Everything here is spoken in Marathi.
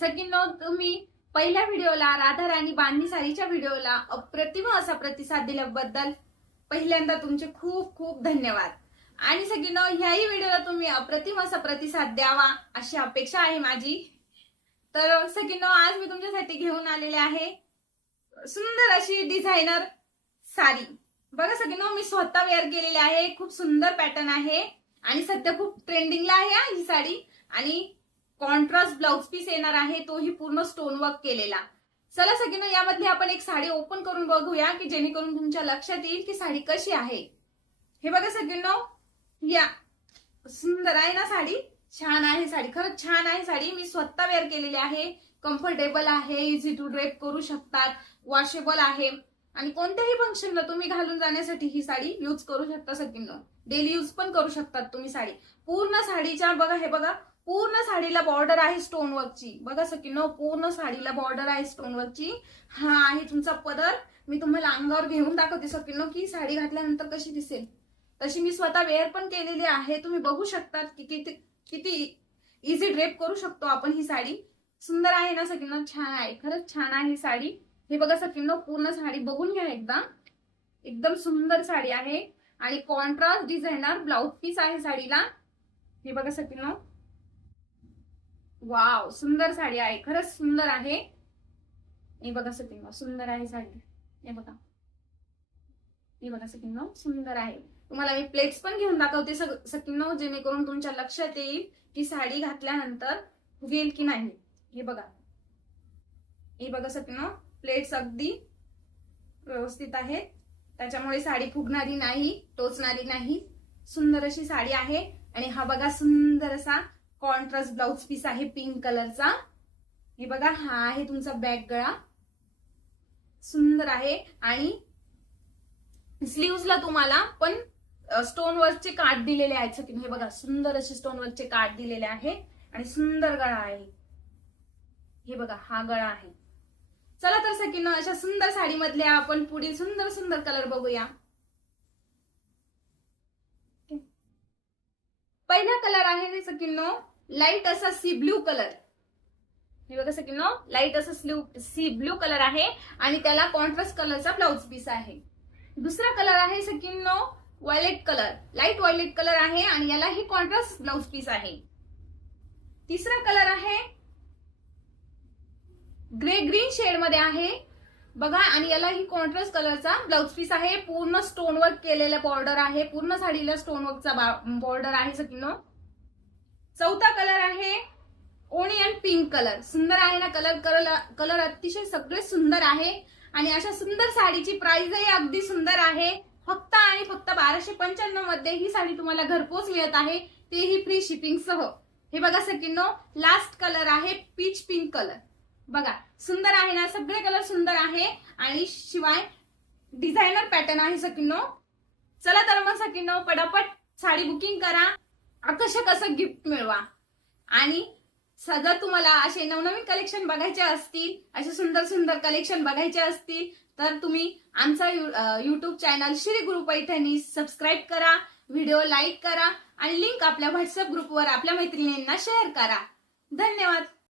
सगळ्यांनो तुम्ही पहिल्या व्हिडिओला राधा राणी बांधणी साडीच्या व्हिडिओला अप्रतिम असा प्रतिसाद दिल्याबद्दल पहिल्यांदा तुमचे खूप खूप धन्यवाद। आणि सगळ्यांनो ह्याही व्हिडिओला तुम्ही अप्रतिम असा प्रतिसाद द्यावा अशी अपेक्षा आहे माझी। तर सगळ्यांनो आज मी तुमच्यासाठी घेऊन आलेले आहे सुंदर अशी डिझायनर साडी। बघा सगळ्यांनो मी स्वतः वेअर केलेली आहे, खूप सुंदर पॅटर्न आहे आणि सध्या खूप ट्रेंडिंगला आहे ही साडी। आणि कॉन्ट्रास्ट ब्लाउज पीस येणार आहे, तोही पूर्ण स्टोन वर्क केलेला। चला सगळ्यांना यामध्ये आपण एक साडी ओपन करून बघूया की जेणेकरून तुमच्या लक्षात येईल की साडी कशी आहे। हे बघा सगळ्यांनो, या सुंदर आहे ना साडी, छान आहे साडी, खरंच छान आहे साडी। मी स्वतः वेअर केलेली आहे, कम्फर्टेबल आहे, इझी टू ड्रेप करू शकतात, वॉशेबल आहे आणि कोणत्याही फंक्शनला तुम्ही घालून जाण्यासाठी ही साडी यूज करू शकता सगळ्यांनो। डेली यूज पण करू शकतात तुम्ही साडी। पूर्ण साडीच्या बघा, हे बघा पूर्ण साडीला बॉर्डर आहे स्टोन वर्कची। बघा सगळ्यांनो पूर्ण साडीला बॉर्डर आहे स्टोन वर्कची। हा आहे तुमचा पदर। मी तुम्हाला अंगावर घेऊन दाखवते सगळ्यांनो की साडी घातल्यानंतर कशी दिसेल। तशी मी स्वतः वेअर पण केलेली आहे, तुम्ही बघू शकता की किती इझी ड्रेप करू शकतो आपण ही साडी। सुंदर आहे ना सगळ्यांनो, छान आहे, खरंच छान आहे ही साडी। हे बघा सगळ्यांनो पूर्ण साडी बघून घ्या एकदा, एकदम सुंदर साडी आहे आणि कॉन्ट्रास्ट डिझायनर ब्लाउज पीस आहे साडीला। हे बघा सगळ्यांनो, वाव सुंदर साडी आहे, खरंच सुंदर आहे। हे बघा सगळ्यांनो सुंदर आहे साडी, हे बघा, हे बघा सगळ्यांनो सुंदर आहे। तुम्हाला मी प्लेट्स पण घेऊन दाखवते सगळ्यांनो जेणेकरून तुमच्या लक्षात येईल की साडी घातल्यानंतर फुगेल की नाही। हे बघा, हे बघा सगळ्यांनो प्लेट्स अगदी व्यवस्थित आहेत, त्याच्यामुळे साडी फुगणारी नाही, टोचणारी नाही। सुंदर अशी साडी आहे आणि हा बघा सुंदर असा कॉन्ट्रास्ट ब्लाउज पीस आहे पिंक कलरचा। हे बघा हा आहे तुमचा बॅक गळा, सुंदर आहे आणि स्लीव्हजला तुम्हाला पण स्टोन वर्कचे काठ दिलेले आहेत। हे बघा सुंदर असे स्टोन वर्कचे काठ दिलेले आहे आणि सुंदर गळा आहे। हे बघा हा गळा आहे। चला तर सगळ्यांना अशा सुंदर साडी मधल्या आपण पुढील सुंदर सुंदर कलर बघूया। पहिला कलर आहे सगळ्यांनो लाईट असा सी ब्लू कलर। हे बघा सगळ्यांनो लाईट असा सी ब्लू कलर आहे आणि त्याला कॉन्ट्रास्ट कलरचा ब्लाउज पीस आहे। दुसरा कलर आहे सगळ्यांनो violet colour, light violet colour आहे आणि यालाही कॉन्ट्रास्ट ब्लाउज पीस आहे। तिसरा कलर आहे ग्रे ग्रीन शेड मध्ये आहे बघा आणि यालाही कॉन्ट्रास्ट कलरचा ब्लाउज पीस आहे। पूर्ण स्टोन वर्क केलेला बॉर्डर आहे, पूर्ण साडीला स्टोन वर्कचा बॉर्डर आहे सगळ्यांनो। चौथा कलर आहे ओनियन पिंक कलर, सुंदर आहे ना कलर अतिशय सगळे सुंदर आहे आणि अशा सुंदर साडीची प्राइसही अगदी सुंदर आहे। फक्त आणि फक्त 1295 मध्ये ही साडी तुम्हाला घरपोच मिळत आहे, तेही फ्री शिपिंग सह। हे बघा सगळ्यांनो लास्ट कलर आहे पीच पिंक कलर। बघा सुंदर आहे ना, सगळे कलर सुंदर आहे आणि शिवाय डिझायनर पॅटर्न आहे सगळ्यांनो। चला तर मग सगळ्यांनो पटापट साडी बुकिंग करा, आकर्षक असं गिफ्ट मिळवा। आणि जर तुम्हाला असे नवनवीन कलेक्शन बघायचे असतील, असे सुंदर सुंदर कलेक्शन बघायचे असतील तर तुम्ही आमचा युट्यूब चॅनल श्री गुरु पैठणी सबस्क्राईब करा, व्हिडिओ लाईक करा आणि लिंक आपल्या व्हॉट्सअप ग्रुपवर आपल्या मैत्रिणींना शेअर करा। धन्यवाद।